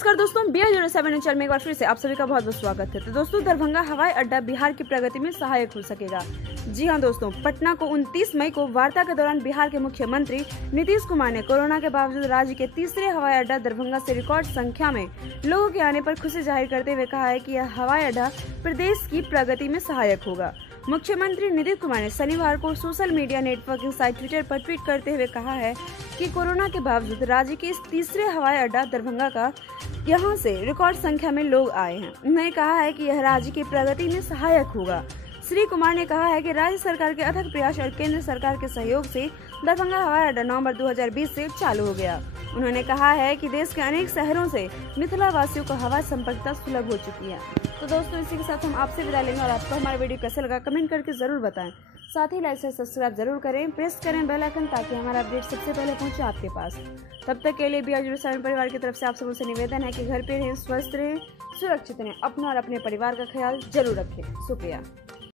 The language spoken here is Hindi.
नमस्कार दोस्तों, BR07 चैनल में एक बार फिर से आप सभी का बहुत बहुत स्वागत है। तो दोस्तों, दरभंगा हवाई अड्डा बिहार की प्रगति में सहायक हो सकेगा। जी हां दोस्तों, पटना को 29 मई को वार्ता के दौरान बिहार के मुख्यमंत्री नीतीश कुमार ने कोरोना के बावजूद राज्य के तीसरे हवाई अड्डा दरभंगा से रिकॉर्ड संख्या में लोगों के आने पर खुशी जाहिर करते हुए कहा है कि यह हवाई अड्डा प्रदेश की प्रगति में सहायक होगा। मुख्यमंत्री नीतीश कुमार ने शनिवार को social media networking site Twitter पर ट्वीट करते हुए कहा है कि कोरोना के बावजूद राज्य के इस तीसरे हवाई अड्डा दरभंगा का यहां से रिकॉर्ड संख्या में लोग आए हैं। उन्होंने कहा है कि यह राज्य की प्रगति में सहायक होगा। श्री कुमार ने कहा है कि राज्य सरकार के अथक प्रयास और केंद्र सरकार के सहयोग से दरभंगा हवाई अड्डा नवंबर 2020 से चालू हो गया। उन्होंने कहा है कि देश के अनेक शहरों से मिथिला वासियों को हवाई संपर्कता सुलभ हो चुकी है। तो दोस्तों, इसी के साथ हम आपसे विदा लेंगे और आपको हमारा वीडियो कैसा लगा कमेंट करके जरूर बताएं। साथ ही लाइक से सब्सक्राइब जरूर करें, प्रेस करें बेल आइकन ताकि हमारा अपडेट सबसे पहले पहुंचे आपके पास। तब तक के लिए BR07 परिवार की तरफ से आप सबसे निवेदन है कि घर पे रहें, स्वस्थ रहें, सुरक्षित रहें, अपना और अपने परिवार का ख्याल जरूर रखें। शुक्रिया।